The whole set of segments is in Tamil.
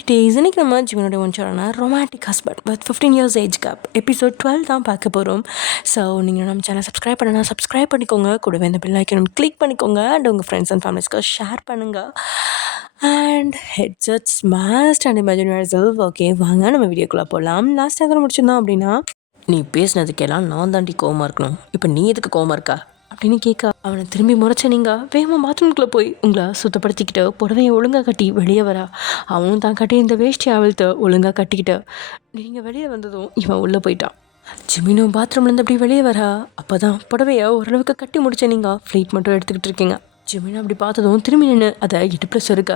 டேஸ் இன்னைக்கு நம்ம ஜிமினோட ஒன்றான romantic husband with 15 years age gap episode 12 தான் பார்க்க போகிறோம். ஸோ நீங்கள் நம்ம சேனல் சப்ஸ்கிரைப் பண்ணனா சப்ஸ்கிரைப் பண்ணிக்கோங்க, கூடவே இந்த பெல் ஐக்கன் கிளிக் பண்ணிக்கோங்க அண்ட் உங்கள் ஃப்ரெண்ட்ஸ் அண்ட் ஃபேமிலிஸ்க்கு ஷேர் பண்ணுங்கள். And headsets must and imaginary self. Okay, வாங்க நம்ம வீடியோக்குள்ளே போகலாம். லாஸ்ட் எதில் முடிச்சிருந்தோம் அப்படின்னா, நீ பேசினதுக்கெல்லாம் நான் தாண்டி கோவமாக இருக்கணும், இப்போ நீ எதுக்கு கோவமாக இருக்கா அப்படின்னு கேட்க, அவனை திரும்பி முறைச்ச நீங்கள் வேகமாக பாத்ரூம்குள்ளே போய் உங்களை சுத்தப்படுத்திக்கிட்டு புடவையை ஒழுங்காக கட்டி வெளியே வரா. அவனும் தான் கட்டி இந்த வேஷ்டி அவிழ்த்து ஒழுங்காக கட்டிக்கிட்டு நீங்கள் வெளியே வந்ததும் இவன் உள்ளே போயிட்டான். ஜிமினும் பாத்ரூம்லேருந்து அப்படி வெளியே வரா. அப்போ தான் புடவையை ஓரளவுக்கு கட்டி முடிச்ச நீங்கள் ஃப்ளைட் மட்டும் எடுத்துக்கிட்டு இருக்கீங்க. ஜிமின் அப்படி பார்த்ததும் திரும்பி நின்று அதை இடுப்பில் சொருக்க,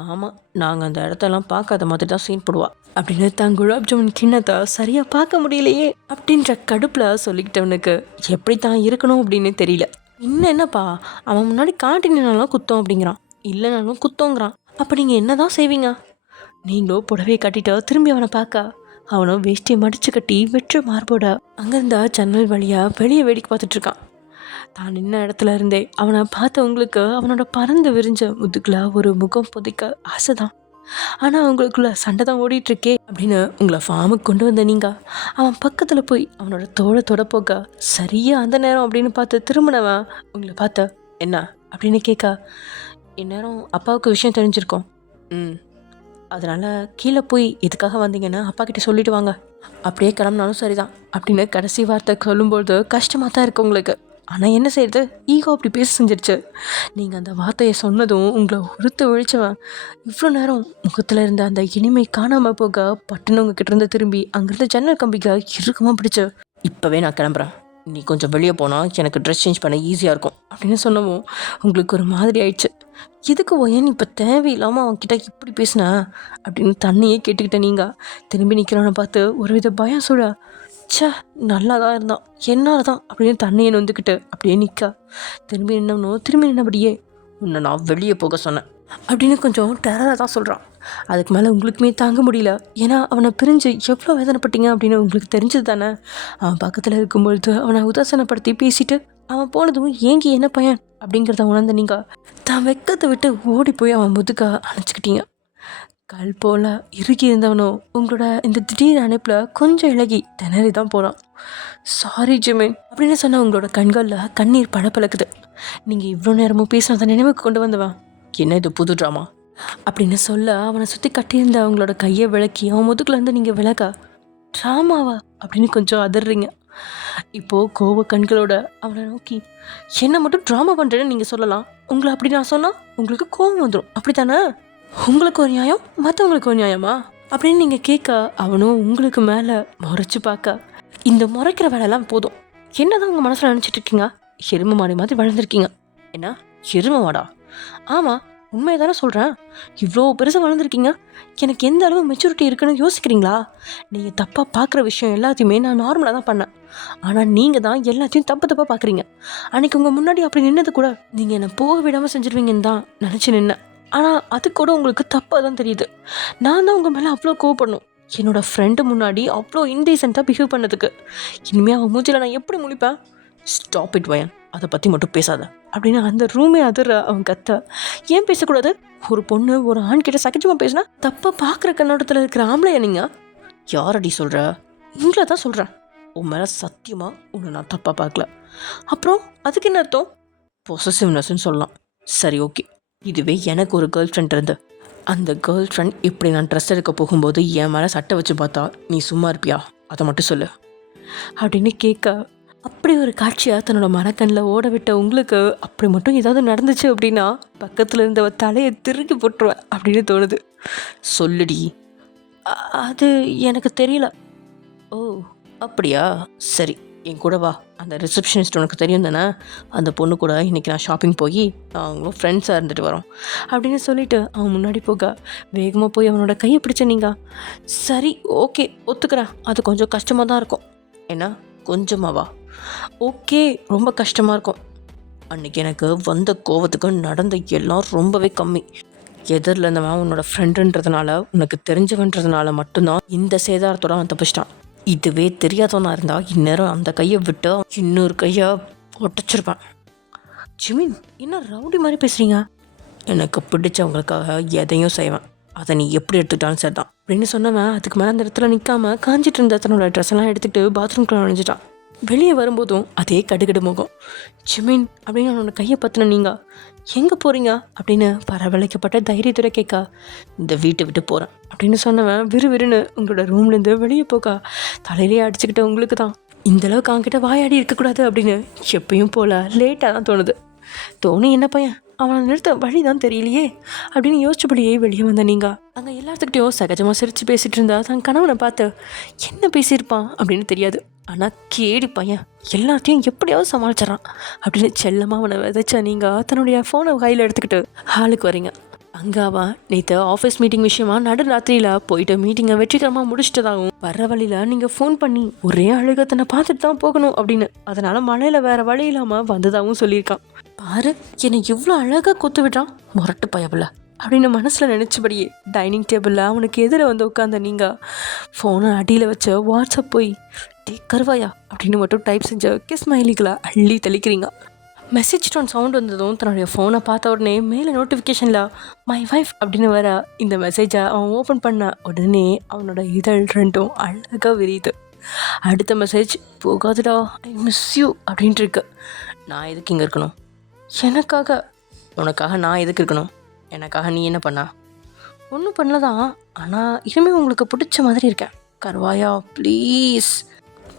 ஆமாம் நாங்கள் அந்த இடத்தெல்லாம் பார்க்காத மாதிரி தான் சீன் போடுவா அப்படின்னு தான் குலாப் ஜாமுன் கிண்ணத்தை சரியாக பார்க்க முடியலையே அப்படின்ற கடுப்பில் சொல்லிக்கிட்டவனுக்கு எப்படி தான் இருக்கணும் அப்படின்னு தெரியல. இன்னும் என்னப்பா, அவன் முன்னாடி காட்டினாலும் குத்தம் அப்படிங்கிறான், இல்லைனாலும் குத்தங்கிறான். அப்போ நீங்கள் என்ன தான் செய்வீங்க? நீங்களும் புடவையை கட்டிட்டு திரும்பி அவனை பார்க்க, அவனும் வேஷ்டியை மடித்து கட்டி வெற்று மார்போட அங்கேருந்த ஜன்னல் வழியாக வெளியே வேடிக்கை பார்த்துட்ருக்கான். தான் நின்ன இடத்துல இருந்தே அவனை பார்த்தவங்களுக்கு அவனோட பறந்து விரிஞ்ச முதுகுல ஒரு முகம் புதைக்க ஆசை தான். ஆனால் அவங்களுக்குள்ள சண்டை தான் ஓடிட்டுருக்கே அப்படின்னு உங்களை ஃபார்முக்கு கொண்டு வந்த நீங்கள் அவன் பக்கத்தில் போய் அவனோட தோளத்தோட போக, சரியாக அந்த நேரம் அப்படின்னு பார்த்து திரும்பினவன் உங்களை பார்த்த என்ன அப்படின்னு கேட்க, இந்நேரம் அப்பாவுக்கு விஷயம் தெரிஞ்சிருக்கோம், அதனால் கீழே போய் எதுக்காக வந்தீங்கன்னு அப்பா கிட்ட சொல்லிட்டு வாங்க, அப்படியே கிளம்புனாலும் சரிதான் அப்படின்னு கடைசி வார்த்தை சொல்லும்போது கஷ்டமாக தான் இருக்கு உங்களுக்கு. ஆனால் என்ன செய்யுது, ஈகோ அப்படி பேச செஞ்சிருச்சு. நீங்கள் அந்த வார்த்தையை சொன்னதும் உங்களை உறுத்து ஒழிச்சவன் இவ்வளோ நேரம் முகத்தில் இருந்த அந்த இனிமை காணாமல் போக பட்டுன்னு உங்ககிட்ட இருந்து திரும்பி அங்கேருந்து ஜன்னல் கம்பிக்க இறுக்கமாக பிடிச்சு, இப்போவே நான் கிளம்புறேன், நீ கொஞ்சம் வெளியே போனால் எனக்கு ட்ரெஸ் சேஞ்ச் பண்ண ஈஸியாக இருக்கும் அப்படின்னு சொன்னவும் உங்களுக்கு ஒரு மாதிரி ஆயிடுச்சு. எதுக்கு ஓயன் இப்போ தேவையில்லாமல் அவன்கிட்ட இப்படி பேசின அப்படின்னு தண்ணியே கேட்டுக்கிட்ட நீங்கள் திரும்பி நிற்கிறவனை பார்த்து ஒரு வித பயம் சூழ, சே நல்லா தான் இருந்தான் என்னால தான் அப்படின்னு தண்ணியை நொந்துக்கிட்டு அப்படியே நிற்க, திரும்பி நின்னபடியே உன்னை நான் வெளியே போக சொன்னேன் அப்படின்னு கொஞ்சம் டெரராக தான் சொல்கிறான். அதுக்கு மேலே உங்களுக்குமே தாங்க முடியல. ஏன்னா அவனை பிரிஞ்சு எவ்வளோ வேதனைப்பட்டீங்க அப்படின்னு உங்களுக்கு தெரிஞ்சது தானே. அவன் பக்கத்தில் இருக்கும்பொழுது அவனை உதாசனப்படுத்தி பேசிட்டு அவன் போனதும் ஏங்கி என்ன பையன் அப்படிங்கிறத உணர்ந்த நீங்கள் தான் வெக்கத்தை விட்டு ஓடி போய் அவன் முதுக்க அணைச்சிக்கிட்டீங்க. கல் போல் இறுகி இருந்தவனும் உங்களோட இந்த திடீர் அணைப்பில் கொஞ்சம் இலகி திணறி தான் போகிறான். சாரி ஜிமின் அப்படின்னு சொன்ன உங்களோட கண்களில் கண்ணீர் பழப்பழக்குது. நீங்கள் இவ்வளோ நேரமும் பேசினதை நினைவுக்கு கொண்டு வந்தவன் என்ன இது புது ட்ராமா அப்படின்னு சொல்ல, அவனை சுற்றி கட்டியிருந்த அவங்களோட கையை விளக்கி அவன் முதுகுலேருந்து நீங்கள் விளக்க, ட்ராமாவா அப்படின்னு கொஞ்சம் அதிர்றீங்க. இப்போது கோவ கண்களோட அவனை நோக்கி, என்னை மட்டும் ட்ராமா பண்ணுறேன்னு நீங்கள் சொல்லலாம், உங்களை அப்படி நான் சொன்னால் உங்களுக்கு கோவம் வந்துடும் அப்படி தானே, உங்களுக்கு ஒரு நியாயம் மற்றவங்களுக்கு ஒரு நியாயமா அப்படின்னு நீங்கள் கேட்க, அவனும் உங்களுக்கு மேலே முறைச்சி பார்க்க, இந்த முறைக்கிற வேலையெல்லாம் போதும், என்னதான் உங்கள் மனசில் நினச்சிட்டு இருக்கீங்க, எருமை மாடி மாதிரி வளர்ந்துருக்கீங்க. என்ன எருமை மாடா? ஆமாம் உண்மையை தானே சொல்கிறேன், இவ்வளோ பெருசாக வளர்ந்துருக்கீங்க, எனக்கு எந்த அளவு மெச்சூரிட்டி இருக்குன்னு யோசிக்கிறீங்களா? நீங்கள் தப்பாக பார்க்குற விஷயம் எல்லாத்தையுமே நான் நார்மலாக தான் பண்ணேன், ஆனால் நீங்கள் தான் எல்லாத்தையும் தப்பாக பார்க்குறீங்க. அன்றைக்கி உங்கள் முன்னாடி அப்படி நின்னது கூட நீங்கள் என்னை போக விடாமல் செஞ்சுருவீங்கன்னு தான் நினச்சி நின்னேன். ஆனால் அது கூட உங்களுக்கு தப்பாக தான் தெரியுது. நான் தான் உங்கள் மேலே அவ்வளோ கோவப்படணும், என்னோடய ஃப்ரெண்டு முன்னாடி அவ்வளோ இன்டீசென்ட்டாக பிஹேவ் பண்ணதுக்கு. இனிமேல் அவன் மூஞ்சில் நான் எப்படி முழிப்பேன்? ஸ்டாப் இட் வயன், அதை பற்றி மட்டும் பேசாத அப்படின்னு அந்த ரூமே அதிர அவன் கத்த. ஏன் பேசக்கூடாது? ஒரு பொண்ணு ஒரு ஆண் கிட்ட சகஜமாக பேசினா தப்பாக பார்க்குற கண்ணோட்டத்தில் இருக்கிற ஆம்பளையா நீங்கள்? யாரடி சொல்கிற? உங்களை தான் சொல்கிறேன். உன் மேலே சத்தியமாக உன்னை நான் தப்பாக பார்க்கல. அப்புறம் அதுக்கு என்ன அர்த்தம்? பொசசிவ்னஸ்ன்னு சொல்லலாம். சரி ஓகே, இதுவே எனக்கு ஒரு கேர்ள் ஃப்ரெண்ட் இருந்து அந்த கேர்ள் ஃப்ரெண்ட் இப்படி நான் ட்ரெஸ் எடுக்க போகும்போது என் மேலே சட்டை வச்சு பார்த்தா நீ சும்மா இருப்பியா? அதை மட்டும் சொல்லு அப்படின்னு கேட்க, அப்படி ஒரு காட்சியாக தன்னோட மரக்கண்ணில் ஓட விட்ட உங்களுக்கு அப்படி மட்டும் ஏதாவது நடந்துச்சு அப்படின்னா பக்கத்தில் இருந்தவ தலையை திருக்கி போட்டுருவேன் அப்படின்னு தோணுது. சொல்லுடி. அது எனக்கு தெரியல. ஓ அப்படியா, சரி என் கூட வா, அந்த ரிசப்ஷனிஸ்ட் உனக்கு தெரியும் தானே, அந்த பொண்ணு கூட இன்றைக்கி நான் ஷாப்பிங் போய் அவங்களும் ஃப்ரெண்ட்ஸாக இருந்துட்டு வரோம் அப்படின்னு சொல்லிவிட்டு அவன் முன்னாடி போக வேகமாக போய் அவனோட கையை பிடிச்ச நீங்கள், சரி ஓகே ஒத்துக்கிறேன், அது கொஞ்சம் கஷ்டமாக தான் இருக்கும். ஏன்னா கொஞ்சமாவா? ஓகே ரொம்ப கஷ்டமாக இருக்கும். அன்றைக்கி எனக்கு வந்த கோவத்துக்கு நடந்த எல்லாம் ரொம்பவே கம்மி. எதிரில் இருந்தவன் உன்னோட ஃப்ரெண்டுன்றதுனால உனக்கு தெரிஞ்சவன்றதுனால மட்டும்தான் இந்த சேதாரத்தோட அவன் தப்பிச்சிட்டான். இதுவே தெரியாதவனா இருந்தால் இந்நேரம் அந்த கையை விட்டு இன்னொரு கையை உடச்சிருப்பேன். ஜிமின் என்ன ரவுடி மாதிரி பேசுகிறீங்க? எனக்கு பிடிச்சவங்களுக்காக எதையும் செய்வேன், அதை நீ எப்படி எடுத்துக்கிட்டாலும் சரி தான் அப்படின்னு சொன்னவன் அதுக்கு மேலே அந்த இடத்துல நிற்காம காஞ்சிட்டு இருந்த தன்னோட ட்ரெஸ் எல்லாம் எடுத்துகிட்டு பாத்ரூம்குள்ள நுழைஞ்சிட்டான். வெளியே வரும்போதும் அதே கடுகடு முகம். ஜிமின் அப்படின்னு அவனோட கையை பற்றின நீங்கள் எங்கே போகிறீங்க அப்படின்னு பரவழைக்கப்பட்ட தைரியத்தோட கேட்க, இந்த வீட்டை விட்டு போகிறேன் அப்படின்னு சொன்னவன் விறுவிறுன்னு உங்களோட ரூம்லேருந்து வெளியே போக, தலையிலேயே அடிச்சுக்கிட்ட உங்களுக்கு தான் இந்தளவுக்கு அவன்கிட்ட வாயாடி இருக்கக்கூடாது அப்படின்னு எப்பயும் போல் லேட்டாக தான் தோணுது. தோணி என்ன பையன், அவனை நிறுத்த வழி தான் தெரியலையே அப்படின்னு யோசிச்சபடியே வெளியே வந்த நீங்கள் அங்கே எல்லாத்துக்கிட்டையும் சகஜமாக சிரித்து பேசிகிட்டு இருந்தா தன் கணவனை பார்த்து என்ன பேசியிருப்பான் அப்படின்னு தெரியாது. ஆனால் கேடி பையன் எல்லாத்தையும் எப்படியாவது சமாளிச்சிடறான் அப்படின்னு செல்லமாக அவனை விதைச்சா நீங்கள் தன்னுடைய ஃபோனை கையில் எடுத்துக்கிட்டு ஹாலுக்கு வரீங்க. அங்கே அவன் நேற்று ஆஃபீஸ் மீட்டிங் விஷயமா நடுராத்திரியில் போயிட்டு மீட்டிங்கை வெற்றிகரமாக முடிச்சிட்டதாகவும் வர்ற வழியில் நீங்கள் ஃபோன் பண்ணி ஒரே அழுக தன்னை பார்த்துட்டு தான் போகணும் அப்படின்னு அதனால் மழையில் வேறு வழி இல்லாமல் வந்ததாகவும் சொல்லியிருக்கான். பாரு என்னை இவ்வளோ அழகாக கொத்து விட்டான் முரட்டு பயபில்ல அப்படின்னு மனசில் நினச்சபடியே டைனிங் டேபிளில் அவனுக்கு எதிர வந்து உட்காந்த நீங்கள் ஃபோனை அடியில் வச்ச வாட்ஸ்அப் போய் டே கருவாயா அப்படின்னு மட்டும் டைப் செஞ்ச கிஸ் ஸ்மைலிகளை அள்ளி தெளிக்கிறீங்க. மெசேஜ் டோன் சவுண்ட் வந்ததும் தன்னுடைய ஃபோனை பார்த்த உடனே மேலே நோட்டிஃபிகேஷனில் மை வைஃப் அப்படின்னு வர இந்த மெசேஜை அவன் ஓப்பன் பண்ண உடனே அவனோட இதழ் ரெண்டும் அழகாக விரியுது. அடுத்த மெசேஜ் போகாதுடா ஐ மிஸ் யூ அப்படின்ட்டு இருக்கு. நான் எதுக்கு இங்கே இருக்கணும், எனக்காக உனக்காக நான் எதுக்கு இருக்கணும், எனக்காக நீ என்ன பண்ணா, ஒன்றும் பண்ணலதான், ஆனால் இனிமேல் உங்களுக்கு பிடிச்ச மாதிரி இருக்கேன் கருவாயா ப்ளீஸ்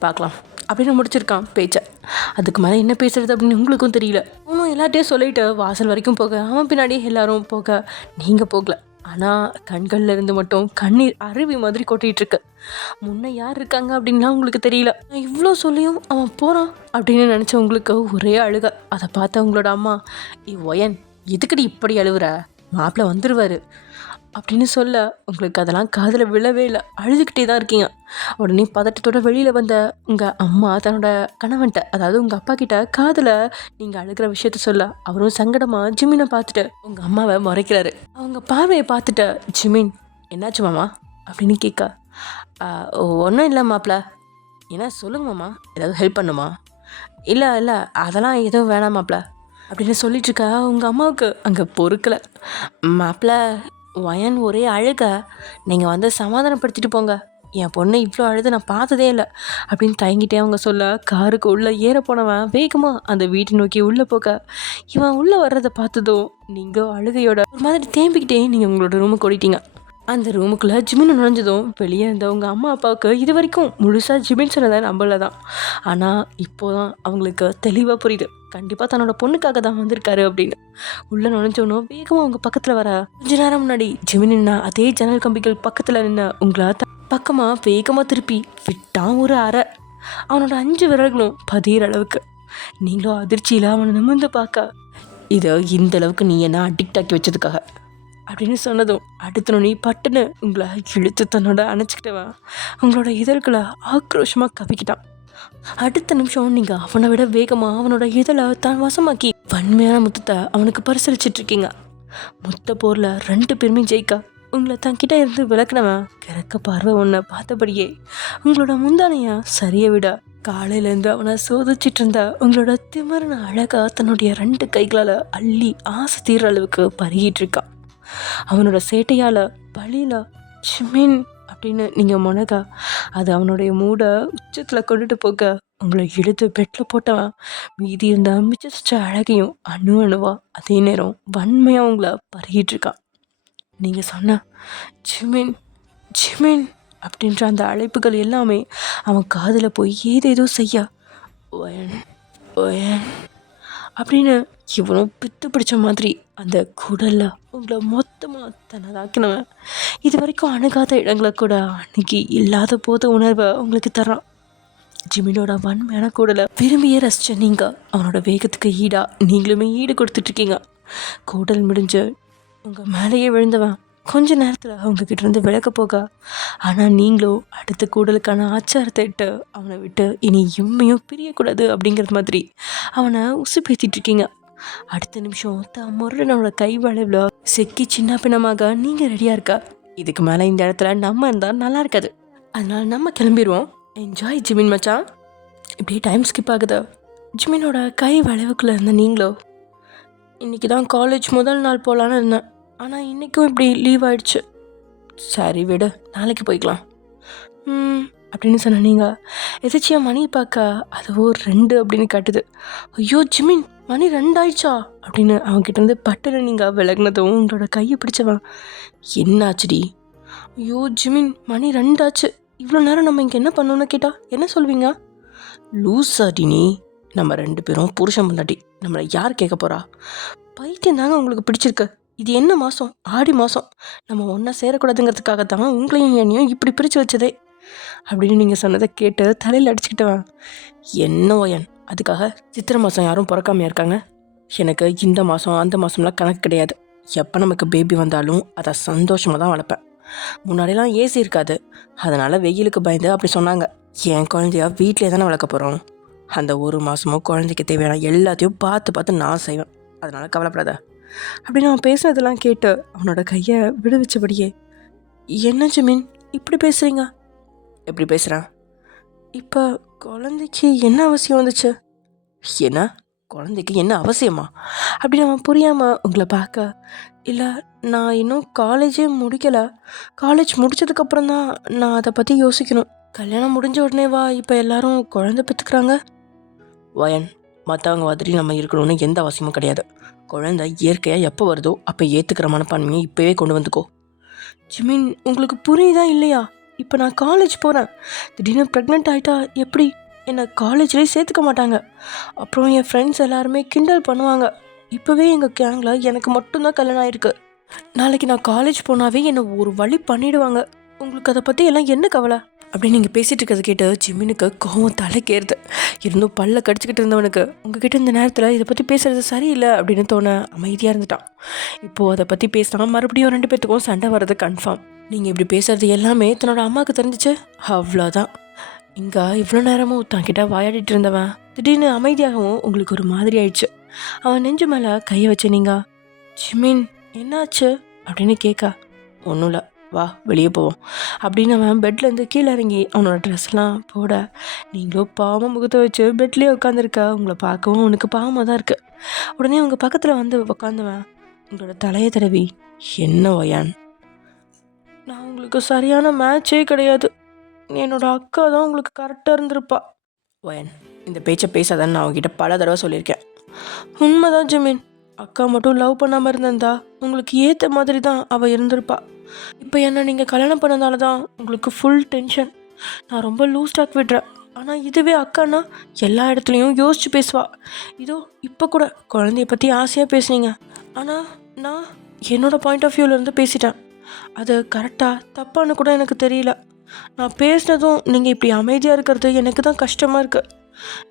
பார்க்கலாம் அப்படின்னு முடிச்சிருக்கான் பேச்சை. அதுக்கு மேலே என்ன பேசுறது அப்படின்னு உங்களுக்கும் தெரியல. அவனும் எல்லாத்தையும் சொல்லிட்டு வாசல் வரைக்கும் போக அவன் பின்னாடி எல்லாரும் போக நீங்கள் போகல. ஆனால் கண்களில் இருந்து மட்டும் கண்ணீர் அருவி மாதிரி கொட்டிகிட்டு இருக்கு. முன்னே யார் இருக்காங்க அப்படின்லாம் உங்களுக்கு தெரியல. நான் இவ்வளோ சொல்லியும் அவன் போகிறான் அப்படின்னு நினச்சவங்களுக்கு ஒரே அழுக. அதை பார்த்த உங்களோட அம்மா ஒயன் எதுக்கடி இப்படி அழுவுற, மாப்பிள்ளை வந்துடுவார் அப்படின்னு சொல்ல உங்களுக்கு அதெல்லாம் காதில் விழவே இல்லை, அழுதுகிட்டே தான் இருக்கீங்க. உடனே பதட்டத்தோட வெளியில் வந்த உங்கள் அம்மா தன்னோட கணவன்கிட்ட அதாவது உங்கள் அப்பா கிட்ட காதில் நீங்கள் அழுகிற விஷயத்த சொல்ல அவரும் சங்கடமாக ஜிமினை பார்த்துட்டு உங்கள் அம்மாவை முறைக்கிறாரு. அவங்க பார்வையை பார்த்துட்டு ஜிமின் என்னாச்சு மாமா அப்படின்னு கேட்க, ஒன்றும் இல்லை மாப்பிள்ள, ஏன்னா சொல்லுங்க மாமா, ஏதாவது ஹெல்ப் பண்ணுமா, இல்லை அதெல்லாம் எதுவும் வேணாம் மாப்பிள்ள அப்படின்னு சொல்லிட்டுருக்கா. உங்கள் அம்மாவுக்கு அங்கே பொறுக்கலை. மாப்பிள்ள வயன் ஒரே அழுக, நீங்கள் வந்து சமாதானப்படுத்திட்டு போங்க, என் பொண்ணை இவ்வளோ அழுது நான் பார்த்ததே இல்லை அப்படின்னு தயங்கிட்டே அவங்க சொல்ல காருக்கு உள்ளே ஏற போனவன் வேகமாக அந்த வீட்டை நோக்கி உள்ளே போக இவன் உள்ளே வர்றதை பார்த்ததும் நீங்கள் அழுகையோட ஒரு மாதிரி தேம்பிக்கிட்டே நீங்கள் உங்களோட ரூமுக்கு ஓடிட்டீங்க. அந்த ரூமுக்குள்ளே ஜிமின் நுழைஞ்சதும் வெளியே இருந்தவங்க அம்மா அப்பாவுக்கு இது வரைக்கும் முழுசாக ஜிமின் சொன்னதை நம்பல தான். ஆனால் இப்போதான் அவங்களுக்கு தெளிவாக புரியுது, கண்டிப்பாக தன்னோட பொண்ணுக்காக தான் வந்திருக்காரு அப்படின்னு. உள்ளே நுழைஞ்சோன்னும் வேகமாக அவங்க பக்கத்தில் வர கொஞ்ச நேரம் முன்னாடி ஜிமின் நின்னா அதே ஜன்னல் கம்பிகள் பக்கத்தில் நின்று உங்களை பக்கமாக வேகமாக திருப்பி விட்டான் ஒரு அறை. அவனோட 5 விரல்களும் பதிகிற அளவுக்கு. நீங்களும் அதிர்ச்சியில் அவனை நிமிர்ந்து பார்க்க, இதை இந்த அளவுக்கு நீ என்ன அடிக்ட் ஆக்கி வச்சதுக்காக அப்படின்னு சொன்னதும் அடுத்த நொடி பட்டுன்னு உங்களை இழுத்து தன்னோட அணைச்சிக்கிட்டவன் உங்களோட இதழ்களை ஆக்ரோஷமாக கவிக்கிட்டான். அடுத்த நிமிஷம் நீங்கள் அவனை விட வேகமாக அவனோட இதழை தான் வசமாக்கி வன்மையான முத்தத்தை அவனுக்கு பரிசளிச்சிட்ருக்கீங்க. முத்த போரில் 2 பேருமே ஜெயிக்க உங்களை தன்கிட்ட இருந்து விளக்குனவன் கிறக்க பார்வை ஒன்றை பார்த்தபடியே உங்களோட முந்தானையை சரிய விட காலையிலேருந்து அவனை சோதிச்சிட்டு இருந்த உங்களோட திமிரன அழகா தன்னுடைய 2 கைகளால் அள்ளி ஆசை தீர்ற அளவுக்கு பருகிட்டு இருக்கான். அவனோட சேட்டையால் வழியில் ஜிமின் அப்படின்னு நீங்கள் முனக அது அவனுடைய மூடை உச்சத்தில் கொண்டுட்டு போக உங்களை இழுத்து பெட்டில் போட்டவன் மீதி இருந்த மிச்ச அழகையும் அணுவா அதே நேரம் வன்மையாக உங்களை பருகிட்டு இருக்கான். நீங்கள் சொன்ன ஜிமின் ஜிமின் அப்படின்ற அந்த அழைப்புகள் எல்லாமே அவன் காதில் போய் ஏதேதோ செய்ய ஒயன் ஒயன் அப்படின்னு இவனும் பித்து பிடிச்ச மாதிரி அந்த குடலில் உங்களை மொத்தமாக தன்னதாக்கினவன் இது வரைக்கும் அணுகாத இடங்களை கூட அன்னைக்கு இல்லாத போத உணர்வை உங்களுக்கு தர்றான். ஜிமினோட வன்மையான கூடலை விரும்பியே ரசித்த நீங்கள் அவனோட வேகத்துக்கு ஈடாக நீங்களுமே ஈடு கொடுத்துட்ருக்கீங்க. கூடல் முடிஞ்சு உங்கள் மேலேயே விழுந்தவன் கொஞ்ச நேரத்தில் அவங்கக்கிட்ட இருந்து விலக போக, ஆனால் நீங்களும் அடுத்த கூடலுக்கான ஆச்சாரத்தை இட்டு அவனை விட்டு இனி எம்மையும் பிரியக்கூடாது அப்படிங்கிறது மாதிரி அவனை உசுப்பேற்றிட்டுருக்கீங்க. அடுத்த நிமிஷம் தான் முருடனோட கை வளைவில் செக்கி சின்ன பின்னமாக நீங்கள் ரெடியாக இருக்கா. இதுக்கு மேலே இந்த இடத்துல நம்ம இருந்தால் நல்லா இருக்காது, அதனால் நம்ம கிளம்பிடுவோம். என்ஜாய் ஜிமின் மச்சான். இப்படியே டைம் ஸ்கிப் ஆகுது. ஜிமினோட கை வளைவுக்குள்ளே இருந்த நீங்களோ, இன்றைக்கி தான் காலேஜ் முதல் நாள் போகலான்னு இருந்தேன், ஆனால் இன்றைக்கும் இப்படி லீவ் ஆகிடுச்சு, சரி விடு, நாளைக்கு போய்க்கலாம் அப்படின்னு சொன்ன நீங்கள் எதாச்சியா மணி பார்க்க அதுவோ 2 அப்படின்னு காட்டுது. ஐயோ ஜிமின், மணி 2 ஆயிடுச்சா அப்படின்னு அவன்கிட்ட பட்டுன்னு நீங்கள் விலகினதும் உங்களோட கையை பிடிச்சவன், என்னாச்சுடி? ஐயோ ஜிமின், மணி 2 ஆச்சு, இவ்வளோ நேரம் நம்ம இங்கே என்ன பண்ணோன்னு கேட்டா என்ன சொல்வீங்க? லூஸாடி நீ, நம்ம 2 பேரும் புருஷன் முன்னாடி, நம்மளை யார் கேட்க போகிறா? பைத்தியம் தாங்க உங்களுக்கு பிடிச்சிருக்கு. இது என்ன மாதம்? ஆடி மாதம். நம்ம ஒன்றா சேரக்கூடாதுங்கிறதுக்காக தான் உங்களையும் என்னையும் இப்படி பிரித்து வச்சதே அப்படின்னு நீங்கள் சொன்னதை கேட்டு தலையில் அடிச்சுக்கிட்டவன், என்ன ஒயன், அதுக்காக சித்திரை மாதம் யாரும் பிறக்காமையா இருக்காங்க? எனக்கு இந்த மாதம் அந்த மாதம்லாம் கணக்கு கிடையாது. எப்போ நமக்கு பேபி வந்தாலும் அதை சந்தோஷமாக தான் வளர்ப்பேன். முன்னாடிலாம் ஏசி இருக்காது, அதனால் வெயிலுக்கு பயந்து அப்படி சொன்னாங்க. என் குழந்தையா வீட்டிலே தானே வளர்க்க போகிறோம். அந்த 1 மாதமும் குழந்தைக்கு தேவையான எல்லாத்தையும் பார்த்து பார்த்து நான் செய்வேன். அதனால் கவலைப்படாத அப்படின்னு அவன் பேசுனதெல்லாம் கேட்டு அவனோட கையை விடுவிச்சபடியே, என்ன ஜிமின் இப்படி பேசுகிறீங்க? எப்படி பேசுகிறேன்? இப்போ குழந்தைக்கு என்ன அவசியம் வந்துச்சு? என்ன குழந்தைக்கு என்ன அவசியமா அப்படின்னு அவன் புரியாமல் உங்களை பார்க்க, இல்லை நான் இன்னும் காலேஜே முடிக்கலை, காலேஜ் முடிச்சதுக்கப்புறம் தான் நான் அதை பற்றி யோசிக்கணும். கல்யாணம் முடிஞ்ச உடனே வா இப்போ எல்லாரும் குழந்தை பெற்றுக்கிறாங்க. வயன், மற்றவங்க மாதிரி நம்ம இருக்கணும்னு எந்த அவசியமும் கிடையாது. குழந்தை இயற்கையாக எப்போ வருதோ அப்போ ஏற்றுக்கிற மனப்பான்மையை இப்போவே கொண்டு வந்துக்கோ. ஜிமின், உங்களுக்கு புரியுதா இல்லையா? இப்போ நான் காலேஜ் போகிறேன், திடீர்னு ப்ரெக்னென்ட் ஆகிட்டா எப்படி? என்னை காலேஜ்லேயே சேர்த்துக்க மாட்டாங்க. அப்புறம் என் ஃப்ரெண்ட்ஸ் எல்லாருமே கிண்டல் பண்ணுவாங்க. இப்போவே எங்கள் கேங்கில் எனக்கு மட்டும்தான் கல்யாணம் ஆகிருக்கு. நாளைக்கு நான் காலேஜ் போனாவே என்னை ஒரு வழி பண்ணிவிடுவாங்க. உங்களுக்கு அதை பற்றி எல்லாம் என்ன கவலை அப்படின்னு நீங்கள் பேசிகிட்டு இருக்கிறத கேட்டு ஜிமினுக்கு கோவம் தலைக்கேறுது. இருந்தும் பல்ல கடிச்சிக்கிட்டு இருந்தவனுக்கு உங்ககிட்ட இந்த நேரத்தில் இதை பற்றி பேசுகிறது சரியில்லை அப்படின்னு தோண அமைதியாக இருந்துட்டான். இப்போது அதை பற்றி பேசினா மறுபடியும் 2 பேர்த்துக்கும் சண்டை வர்றது கன்ஃபார்ம். நீங்கள் இப்படி பேசுகிறது எல்லாமே தன்னோட அம்மாவுக்கு தெரிஞ்சிச்சு, அவ்வளோதான். இங்கே இவ்வளோ நேரமும் தன்கிட்ட வாயாடிட்டு இருந்தவன் திடீர்னு அமைதியாகவும் உங்களுக்கு ஒரு மாதிரி ஆயிடுச்சு. அவன் நெஞ்சு மேலே கையை வச்சு நீங்கள், ஜிமின் என்னாச்சு அப்படின்னு கேட்க, ஒன்றும் இல்லை, வா வெளியே போவோம் அப்படின்னு அவன் பெட்லேருந்து கீழே இறங்கி அவனோட ட்ரெஸ்லாம் போட, நீங்களும் பாவமாக முகத்தை வச்சு பெட்லேயே உட்காந்துருக்க உங்களை பார்க்கவும் உனக்கு பாவமாக தான் இருக்குது. உடனே உங்கள் பக்கத்தில் வந்து உட்காந்துவன் உங்களோட தலையை தடவி, என்ன ஒயான், நான் உங்களுக்கு சரியான மேட்சே கிடையாது, என்னோட அக்கா தான் உங்களுக்கு கரெக்டாக இருந்திருப்பா. ஒயன், இந்த பேச்சை பேசாதான்னு நான் அவங்ககிட்ட பல தடவை சொல்லியிருக்கேன். உண்மைதான் ஜிமின், அக்கா மட்டும் லவ் பண்ணாமல் இருந்திருந்தா உங்களுக்கு ஏற்ற மாதிரி தான் அவள் இருந்திருப்பா. இப்போ என்ன நீங்கள் கல்யாணம் பண்ணதால தான் உங்களுக்கு ஃபுல் டென்ஷன். நான் ரொம்ப லூஸ் டாக் விடுறேன். ஆனால் இதுவே அக்கானா எல்லா இடத்துலையும் யோசிச்சு பேசுவா. இதோ இப்போ கூட குழந்தைய பற்றி ஆசையாக பேசுனீங்க, ஆனால் நான் என்னோடய பாயிண்ட் ஆஃப் வியூவிலேருந்து பேசிட்டேன். அது கரெக்டாக தப்பான்னு கூட எனக்கு தெரியல. நான் பேசினதும் நீங்கள் இப்படி அமைதியாக இருக்கிறது எனக்கு தான் கஷ்டமாக இருக்குது.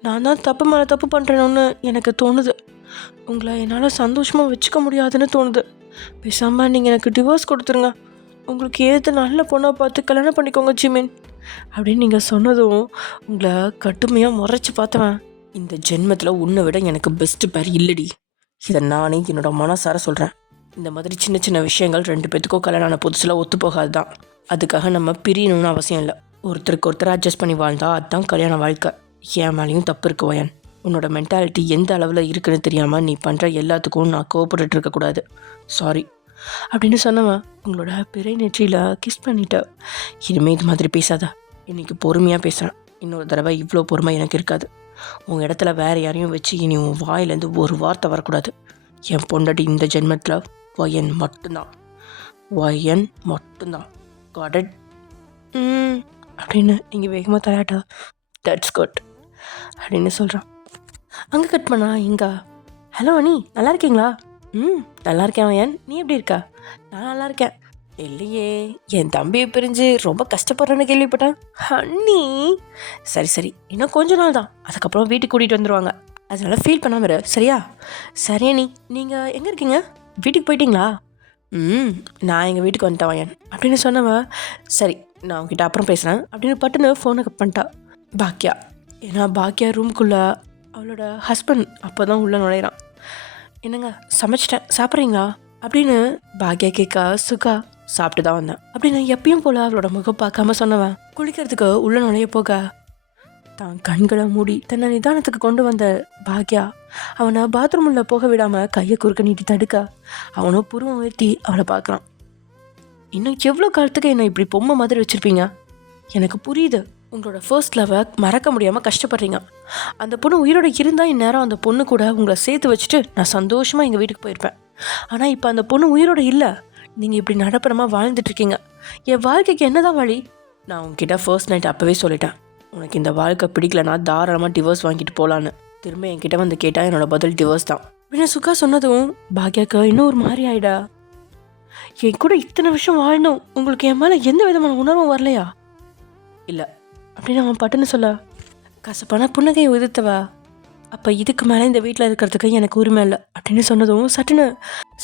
நான் தான் தப்பு மேலே தப்பு பண்ணுறேன்னு எனக்கு தோணுது. உங்களை என்னால் சந்தோஷமாக வச்சுக்க முடியாதுன்னு தோணுது. பேசாமல் நீங்கள் எனக்கு டிவோர்ஸ் கொடுத்துருங்க. உங்களுக்கு ஏது நல்ல பொண்ணாக பார்த்து கல்யாணம் பண்ணிக்கோங்க ஜிமின் அப்படின்னு நீங்கள் சொன்னதும் உங்களை கடுமையாக முறைச்சி பார்த்தவன், இந்த ஜென்மத்தில் உன்னை விட எனக்கு பெஸ்ட்டு பேர் இல்லடி. இதை நானே என்னோட மனசார சொல்கிறேன். இந்த மாதிரி சின்ன சின்ன விஷயங்கள் 2 பேத்துக்கும் கல்யாணம் ஆன புதுசில் ஒத்து போகாது தான். அதுக்காக நம்ம பிரியணும்னு அவசியம் இல்லை. ஒருத்தருக்கு ஒருத்தர் அட்ஜஸ்ட் பண்ணி வாழ்ந்தா அதுதான் கல்யாண வாழ்க்கை. என் மேலேயும் தப்பு இருக்கு வயன். உன்னோட மென்டாலிட்டி எந்த அளவில் இருக்குன்னு தெரியாமல் நீ பண்ணுற எல்லாத்துக்கும் நான் கோவப்பட்டு இருக்கக்கூடாது. சாரி அப்படின்னு சொன்னவன் உங்களோட பிறை நெற்றியில் கிஸ் பண்ணிட்ட. இனிமேல் இது மாதிரி பேசாத, இன்றைக்கி பொறுமையாக பேசுகிறேன். இன்னொரு தடவை இவ்வளோ பொறுமை எனக்கு இருக்காது. உங்கள் இடத்துல வேறு யாரையும் வச்சு இனி உன் வாயிலேருந்து ஒரு வார்த்தை வரக்கூடாது. என் பொண்டாட்டி இந்த ஜென்மத்தில் வயன் மட்டும்தான், வயன் மட்டும்தான். காடட் அப்படின்னு நீங்கள் வேகமாக தலையாட்டா, தட்ஸ் குட் அப்படின்னு சொல்கிறான். அங்கே கட் பண்ணா இங்கே, ஹலோ அனி நல்லா இருக்கீங்களா? நல்லா இருக்கேன் வயன், நீ எப்படி இருக்கா? நான் நல்லா இருக்கேன். இல்லையே, என் தம்பியை பிரிஞ்சு ரொம்ப கஷ்டப்படுறேன்னு கேள்விப்பட்டேன். அண்ணி, சரி சரி, இன்னும் கொஞ்ச நாள் தான், அதுக்கப்புறம் வீட்டுக்கு கூட்டிகிட்டு வந்துடுவாங்க, அதனால ஃபீல் பண்ணாமல் இரு சரியா? சரி அண்ணி, நீங்கள் எங்கே இருக்கீங்க? வீட்டுக்கு போயிட்டீங்களா? நான் எங்கள் வீட்டுக்கு வந்துட்டேன் வயன் அப்படின்னு சொன்னவன், சரி நான் அவங்ககிட்ட அப்புறம் பேசுகிறேன் அப்படின்னு பட்டுன்னு ஃபோனை கட் பண்ணிட்டா பாக்கியா. ஏன்னா பாக்கியா ரூம்குள்ளே அவளோட ஹஸ்பண்ட் அப்போ தான் உள்ளே நுழையிறான். என்னங்க சமைச்சிட்டேன் சாப்பிட்றீங்களா அப்படின்னு பாக்கியா கேட்க, சுகா சாப்பிட்டு தான் வந்தேன் அப்படின்னு எப்பயும் போல் அவளோட முகம் பார்க்காம சொன்னவன் குளிக்கிறதுக்கு உள்ளே நுழைய போக தான் கண்களை மூடி தன்னை நிதானத்துக்கு கொண்டு வந்த பாக்யா அவனை பாத்ரூமில் போக விடாமல் கையை குறுக்க நீட்டி தடுக்க அவனும் புருவம் உயர்த்தி அவளை பார்க்குறான். இன்னும் எவ்வளோ காலத்துக்கு என்னை இப்படி பொம்மை மாதிரி வச்சுருப்பீங்க? எனக்கு புரியுது, உங்களோட ஃபர்ஸ்ட் லவ்வை மறக்க முடியாமல் கஷ்டப்படுறீங்க. அந்த பொண்ணு உயிரோட இருந்தால் இந்நேரம் அந்த பொண்ணு கூட உங்களை சேர்த்து வச்சுட்டு நான் சந்தோஷமாக எங்கள் வீட்டுக்கு போயிருப்பேன். ஆனால் இப்போ அந்த பொண்ணு உயிரோட இல்லை. நீங்கள் இப்படி நடப்புறமாக வாழ்ந்துட்டுருக்கீங்க. என் வாழ்க்கைக்கு என்ன தான் வழி? நான் உங்ககிட்ட ஃபர்ஸ்ட் நைட் அப்போவே சொல்லிட்டேன், உனக்கு இந்த வாழ்க்கை பிடிக்கலனா தாராளமாக டிவோர்ஸ் வாங்கிட்டு போகலான்னு. திரும்ப என்கிட்ட வந்து கேட்டால் என்னோட பதில் டிவோர்ஸ் தான் அப்படின்னு சுகா சொன்னதும் பாக்யாக்கு இன்னும் ஒரு மாதிரி ஆயிடா. என் கூட இத்தனை வருஷம் வாழணும், உங்களுக்கு என் மேலே எந்த விதமான உணர்வும் வரலையா? இல்லை அப்படின்னு அவன் பட்டுன்னு சொல்ல, கசப்பான புன்னகையை உதிர்த்தவா, அப்போ இதுக்கு மேலே இந்த வீட்டில் இருக்கிறதுக்கு எனக்கு உரிமை இல்லை அப்படின்னு சொன்னதும் சட்டுன்னு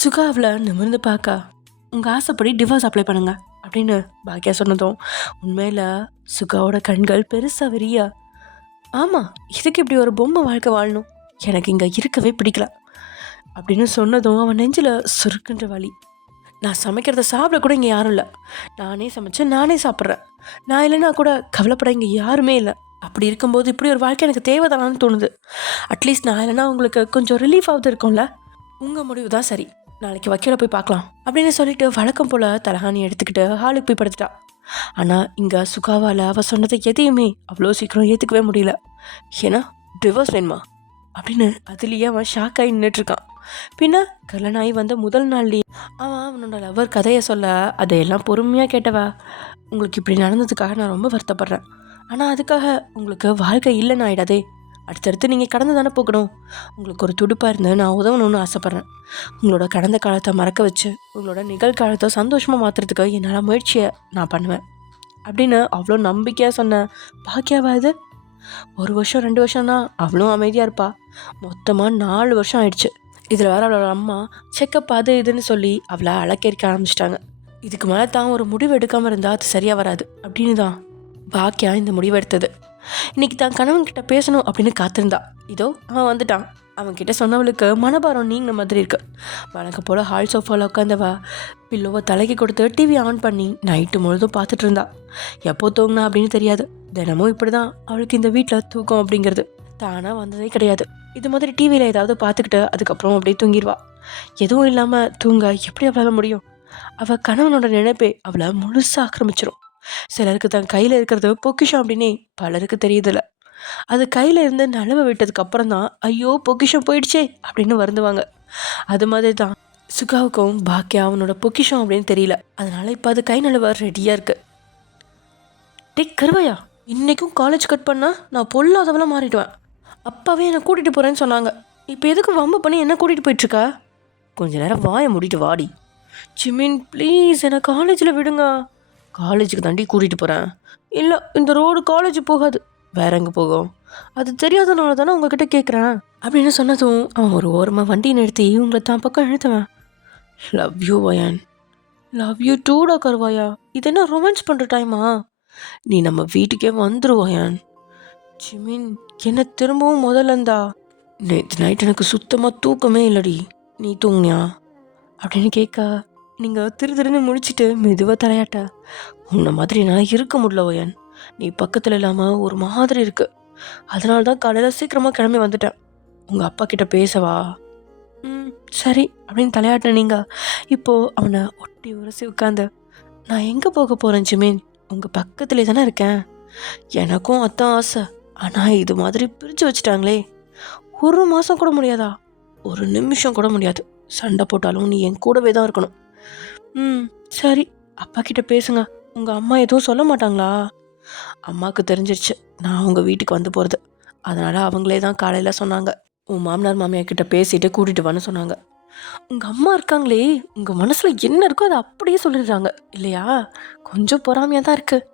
சுகா அவளை நிமிர்ந்து பார்க்க, உங்கள் ஆசைப்படி டிவோர்ஸ் அப்ளை பண்ணுங்க அப்படின்னு பாக்கியா சொன்னதும் உண்மையில் சுகாவோட கண்கள் பெருசாக விரியா. ஆமாம், இதுக்கு இப்படி ஒரு பொம்மை வாழ்க்கை வாழணும், எனக்கு இங்கே இருக்கவே பிடிக்கல அப்படின்னு சொன்னதும் அவன் நெஞ்சில் சுருக்குன்ற வலி. நான் சமைக்கிறத சாப்பிட கூட இங்கே யாரும் இல்லை, நானே சமைச்சு நானே சாப்பிட்றேன், நான் இல்லைன்னா கூட கவலைப்பட இங்கே யாருமே இல்லை. அப்படி இருக்கும்போது இப்படி ஒரு வாழ்க்கை எனக்கு தேவைதானான்னு தோணுது. அட்லீஸ்ட் நான் இல்லைன்னா உங்களுக்கு கொஞ்சம் ரிலீஃப் ஆகுது இருக்கும்ல. உங்கள் முடிவு தான் சரி, நாளைக்கு வக்கீல போய் பார்க்கலாம் அப்படின்னு சொல்லிட்டு வழக்கம் போல் தலகாணி எடுத்துக்கிட்டு ஹாலுக்கு போய் படுத்துட்டா. ஆனால் இங்கே சுகாவால் அவள் சொன்னதை எதையுமே அவ்வளோ சீக்கிரம் ஏற்றுக்கவே முடியல. ஏன்னா டிவோர்ஸ் வேணுமா அப்படின்னு அதுலேயே அவன் ஷாக் ஆகி நின்றுட்டுருக்கான். பின்ன கல்யாணாகி வந்த முதல் நாள்லேயே அவனோட லவ்வர் கதையை சொல்ல அதையெல்லாம் பொறுமையாக கேட்டவா, உங்களுக்கு இப்படி நடந்ததுக்காக நான் ரொம்ப வருத்தப்படுறேன். ஆனால் அதுக்காக உங்களுக்கு வாழ்க்கை இல்லைன்னு ஆகிடாதே, அடுத்தடுத்து நீங்கள் கடந்து தானே போகணும். உங்களுக்கு ஒரு துடுப்பாக இருந்து நான் உதவணும்னு ஆசைப்பட்றேன். உங்களோட கடந்த காலத்தை மறக்க வச்சு உங்களோட நிகழ்காலத்தை சந்தோஷமாக மாற்றுறதுக்கு என்னால் முயற்சியை நான் பண்ணுவேன் அப்படின்னு அவ்வளோ நம்பிக்கையாக சொன்னேன். பாக்கியாவா இது? 1 வருஷம் 2 வருஷம்னா அவ்வளோ அமைதியாக இருப்பா. மொத்தமாக 4 வருஷம் ஆயிடுச்சு. இதில் வேறு அவளோட அம்மா செக்கப் அது இதுன்னு சொல்லி அவளை அலக்கரிக்க ஆரம்பிச்சிட்டாங்க. இதுக்கு மேலே தான் ஒரு முடிவு எடுக்காமல் இருந்தால் அது சரியாக வராது அப்படின்னு தான் பாக்கியா இந்த முடிவு எடுத்தது. இன்றைக்கி தான் கணவன்கிட்ட பேசணும் அப்படின்னு காத்திருந்தா. இதோ அவன் வந்துட்டான். அவன்கிட்ட சொன்னவளுக்கு மனபாரம் நீங்கின மாதிரி இருக்கு. வழக்கம் போல் ஹால் சோஃபாவில் உட்காந்தவா பில்லோவை தலைக்கு கொடுத்து டிவி ஆன் பண்ணி நைட்டு முழுதும் பார்த்துட்டு இருந்தா. எப்போ தூங்கினா அப்படின்னு தெரியாது. தினமும் இப்படி தான் அவளுக்கு இந்த வீட்டில் தூக்கம் அப்படிங்கிறது தானாக வந்ததே கிடையாது. இது மாதிரி டிவியில் ஏதாவது பார்த்துக்கிட்டு அதுக்கப்புறம் அப்படியே தூங்கிடுவா. எதுவும் இல்லாமல் தூங்க எப்படி அவளால் முடியும்? அவள் கணவனோட நினைப்பே அவளை முழுசாக ஆக்கிரமிச்சிடும். சிலருக்கு தன் கையில் இருக்கிறது பொக்கிஷம் அப்படின்னே பலருக்கு தெரியுதில்ல. அது கையில் இருந்து நழுவ விட்டதுக்கு அப்புறம் தான் ஐயோ பொக்கிஷம் போயிடுச்சே அப்படின்னு வருந்துவாங்க. அது மாதிரி தான் சுகாவுக்கும் பாக்கியா அவனோட பொக்கிஷம் அப்படின்னு தெரியல. அதனால இப்போ அது கை நழுவ ரெடியாக இருக்கு. டேக் கருவையா, இன்றைக்கும் காலேஜ் கட் பண்ணால் நான் பொல்லாதவளாக மாறிடுவேன். அப்பாவே என்னை கூட்டிகிட்டு போகிறேன்னு சொன்னாங்க. இப்போ எதுக்கு வம்பு பண்ணி என்ன கூட்டிகிட்டு போயிட்டுருக்கா? கொஞ்ச நேரம் வாயை மூடிட்டு வாடி. ஜிமின் ப்ளீஸ் என்னை காலேஜில் விடுங்க. காலேஜுக்கு தாண்டி கூட்டிகிட்டு போகிறேன். இல்லை, இந்த ரோடு காலேஜ் போகாது, வேற எங்கே போகும்? அது தெரியாதனால தானே உங்ககிட்ட கேட்குறேன் அப்படின்னு சொன்னதும் அவன் ஒரு ஓரமாக வண்டியை நிறுத்தி உங்களை தான் பக்கம் இழுத்துவேன். லவ் யூ வயன், லவ் யூ டூடா கருவாயா. இது என்ன ரொமான்ஸ் பண்ணுற டைமா? நீ நம்ம வீட்டுக்கே வந்துருவாயான். ஜிமின் என்ன திரும்பவும் முதல்லந்தா? நேற்று நைட் எனக்கு சுத்தமாக தூக்கமே இல்லடி, நீ தூங்கினியா அப்படின்னு கேட்க நீங்கள் திருன்னு முடிச்சுட்டு மெதுவாக தலையாட்ட. உன்னை மாதிரி என்னால் இருக்க முடியல ஓயன், நீ பக்கத்தில் இல்லாமல் ஒரு மாதிரி இருக்கு. அதனால தான் காலையில் சீக்கிரமாக கிளம்பி வந்துட்டேன். உங்கள் அப்பா கிட்ட பேசவா? சரி அப்படின்னு தலையாட்ட. நீங்கள் இப்போது அவனை ஒட்டி உரசி உட்காந்து, நான் எங்கே போக போகிறேன் ஜிமின், உங்கள் பக்கத்துலேயே தானே இருக்கேன். எனக்கும் அதான் ஆசை, ஆனால் இது மாதிரி பிரித்து வச்சுட்டாங்களே. 1 மாதம் கூட முடியாதா? 1 நிமிஷம் கூட முடியாது. சண்டை போட்டாலும் நீ என் கூடவே தான் இருக்கணும். சரி, அப்பா கிட்ட பேசுங்க. உங்கள் அம்மா எதுவும் சொல்ல மாட்டாங்களா? அம்மாவுக்கு தெரிஞ்சிருச்சு நான் உங்கள் வீட்டுக்கு வந்து போகிறது. அதனால் அவங்களே தான் காலையில் சொன்னாங்க, உன் மாமனார் மாமியார் கிட்ட பேசிட்டு கூட்டிகிட்டு வான்னு சொன்னாங்க. உங்கள் அம்மா இருக்காங்களே, உங்கள் மனசில் என்ன இருக்கோ அதை அப்படியே சொல்லிடுறாங்க இல்லையா? கொஞ்சம் பொறாமையாக தான் இருக்குது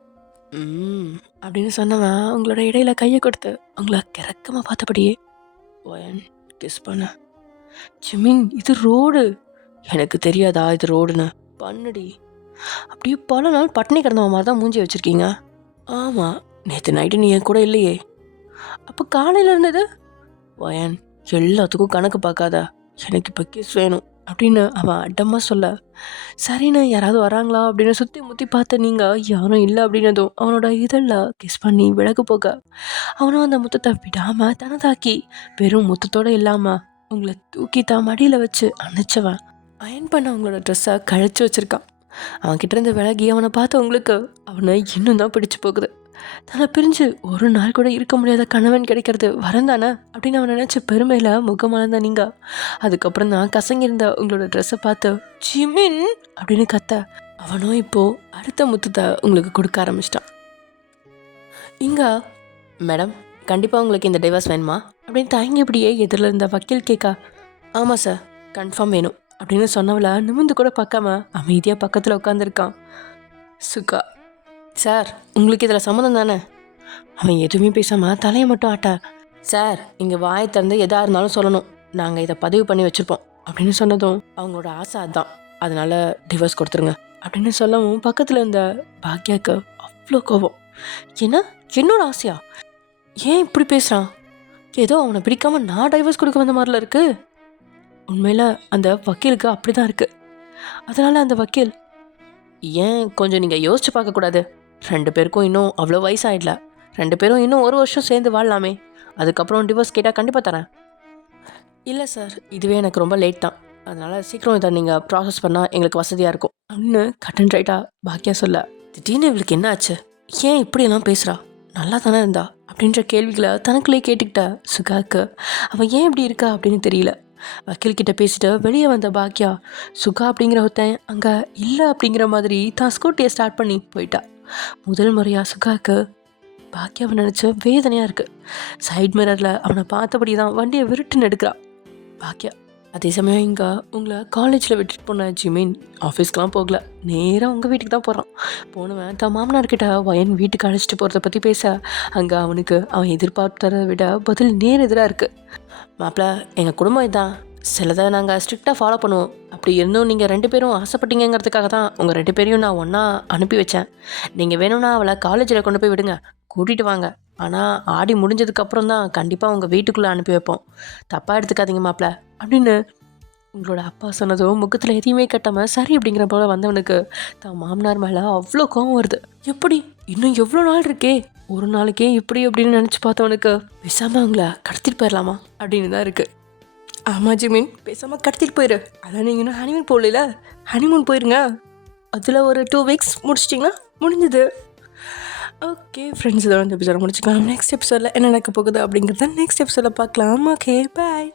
அப்படின்னு சொன்னவன் உங்களோட இடையில கையை கொடுத்து உங்களை கிறக்கமாக பார்த்தபடியே ஒயன் கிஸ் பண்ண. ஜிமின் இது ரோடு, எனக்கு தெரியாதா இது ரோடுன்னு? பண்ணுடி. அப்படியே பல நாள் பட்டினி கிடந்தவ மாதிரி தான் மூஞ்சி வச்சுருக்கீங்க. ஆமாம், நேற்று நைட்டு நீ என் கூட இல்லையே, அப்போ காலையில் இருந்தது? ஒயன் எல்லாத்துக்கும் கணக்கு பார்க்காத, எனக்கு இப்போ கிஸ் வேணும் அப்படின்னு அவன் அடமாக சொல்ல, சரிண்ணா யாராவது வராங்களா அப்படின்னு சுற்றி முற்றி பார்த்த நீங்கள் யாரும் இல்லை அப்படின்னதும் அவனோட இதெல்லாம் கிஸ் பண்ணி விலகு போக அவனும் அந்த முத்தத்தை விடாமல் தனதாக்கி வெறும் முத்தத்தோடு இல்லாமல் உங்களை தூக்கி தான் மடியில் வச்சு அணைச்சவன் அயன் பண்ண அவங்களோட ட்ரெஸ்ஸை கழிச்சு வச்சுருக்கான். அவன்கிட்ட இருந்து விலகி அவனை பார்த்தவங்களுக்கு அவனை இன்னும் தான் பிடிச்சு போகுது. தன்னை பிரிஞ்சு ஒரு நாள் கூட இருக்க முடியாத கணவன் கிடைக்கிறது வரம் தானே அப்படின்னு அவன் நினச்ச பெருமையில் முகமானதா நீங்கள். அதுக்கப்புறம் தான் கசங்கியிருந்த உங்களோட ட்ரெஸ்ஸை பார்த்து ஜிமின் அப்படின்னு கத்த அவனும் இப்போது அடுத்த முத்தத்தை உங்களுக்கு கொடுக்க ஆரம்பிச்சிட்டான். இங்கே மேடம் கண்டிப்பாக உங்களுக்கு இந்த டைவர்ஸ் வேணுமா அப்படின்னு தயங்கிப்படியே எதிரில் இருந்த வக்கீல் கேட்க ஆமாம் சார் கன்ஃபார்ம் வேணும் அப்படின்னு சொன்னவளை நிமிந்து கூட பார்க்காம அமைதியாக பக்கத்தில் உட்காந்துருக்கான். சுகா சார் உங்களுக்கு இதில் சம்மதம் தானே? அவன் எதுவுமே பேசாமல் தலையை மட்டும் ஆட்ட சார் இங்கே வாயை திறந்து எதாக இருந்தாலும் சொல்லணும், நாங்கள் இதை பதிவு பண்ணி வச்சுருப்போம் அப்படின்னு சொன்னதும் அவங்களோட ஆசை அதுதான், அதனால் டிவோர்ஸ் கொடுத்துருங்க அப்படின்னு சொல்லவும் பக்கத்தில் இருந்த பாக்யாவுக்கு அவ்வளோ கோபம். என்னோட ஆசையா? ஏன் இப்படி பேசுகிறான்? ஏதோ அவனை பிடிக்காமல் நான் டைவர்ஸ் கொடுக்க வந்த மாதிரில இருக்குது. உண்மையில் அந்த வக்கீலுக்கு அப்படி தான் இருக்குது. அதனால் அந்த வக்கீல் ஏன் கொஞ்சம் நீங்கள் யோசிச்சு பார்க்கக்கூடாது, 2 பேருக்கும் இன்னும் அவ்வளோ வயசாகிடல, 2 பேரும் இன்னும் 1 வருஷம் சேர்ந்து வாழலாமே, அதுக்கப்புறம் டிவோர்ஸ் கேட்டால் கண்டிப்பாக தரேன். இல்லை சார் இதுவே எனக்கு ரொம்ப லேட் தான், அதனால் சீக்கிரம் இதை நீங்கள் ப்ராசஸ் பண்ணால் எங்களுக்கு வசதியாக இருக்கும் அப்படின்னு கட் அண்ட் ரைட்டாக பாக்கியா சொல்ல திடீர்னு இவளுக்கு என்ன ஆச்சு, ஏன் இப்படியெல்லாம் பேசுகிறா, நல்லா தானே இருந்தா அப்படின்ற கேள்விகளை தனக்குள்ளே கேட்டுக்கிட்ட சுகாவுக்கு அவன் ஏன் இப்படி இருக்கா அப்படின்னு தெரியல. வக்கீல்கிட்ட பேசிட்டு வெளியே வந்த பாக்கியா சுகா அப்படிங்கிற ஒருத்தன் அங்கே இல்லை அப்படிங்கிற மாதிரி தான் ஸ்கூட்டியை ஸ்டார்ட் பண்ணி போயிட்டா. முதல் முறையாக சுகாவுக்கு பாக்கியாவை நினச்ச வேதனையாக இருக்குது. சைட் மிரரில் அவனை பார்த்தபடி தான் வண்டியை விருட்டுன்னு எடுக்கிறா பாக்கியா. அதே சமயம் இங்கே உங்களை காலேஜில் விட்டுட்டு போன ஜிமின் ஆஃபீஸ்க்கெலாம் போகல, நேராக உங்கள் வீட்டுக்கு தான் போகிறான். போனவன் தான் மாமனார்கிட்ட வயன் வீட்டுக்கு அழைச்சிட்டு போகிறத பற்றி பேச அங்கே அவனுக்கு அவன் எதிர்பார்த்ததை விட பதில் நேர் எதிராக இருக்குது. மாப்பிள்ள எங்கள் குடும்பம் இதுதான், சிலதை நாங்கள் ஸ்ட்ரிக்டாக ஃபாலோ பண்ணுவோம், அப்படி இருந்தும் நீங்கள் 2 பேரும் ஆசைப்பட்டீங்கிறதுக்காக தான் உங்கள் 2 பேரையும் நான் ஒன்றா அனுப்பி வச்சேன். நீங்கள் வேணும்னா அவளை காலேஜில் கொண்டு போய் விடுங்க, கூட்டிகிட்டு வாங்க, ஆனால் ஆடி முடிஞ்சதுக்கப்புறம் தான் கண்டிப்பாக உங்கள் வீட்டுக்குள்ளே அனுப்பி வைப்போம், தப்பாக எடுத்துக்காதீங்க மாப்பிள்ள அப்படின்னு உங்களோட அப்பா சொன்னதும் முகத்தில் எதையுமே கட்டாமல் சரி அப்படிங்கிற போல வந்தவனுக்கு தான் மாமனார் மேலே அவ்வளோ கோவம் வருது. எப்படி இன்னும் எவ்வளோ நாள் இருக்கே, ஒரு நாளைக்கே இப்படி அப்படின்னு நினச்சி பார்த்தவனுக்கு பேசாமல் அவங்கள கடத்திட்டு போயிடலாமா அப்படின்னு தான் இருக்குது. ஆமாம் ஜிமின் பேசாமல் கடத்திட்டு போயிரு, அதான் நீங்கள் இன்னும் ஹனிமூன் போகல, ஹனிமூன் போயிருங்க, அதில் ஒரு 2 வீக்ஸ் முடிச்சிட்டிங்கன்னா முடிஞ்சுது. ஓகே ஃப்ரெண்ட்ஸ் இதோட இந்த எபிசோட முடிச்சுக்கலாம். நெக்ஸ்ட் எபிசோடில் என்ன நடக்க போகுது அப்படிங்கிறத நெக்ஸ்ட் எபிசோடில் பார்க்கலாம். Okay bye.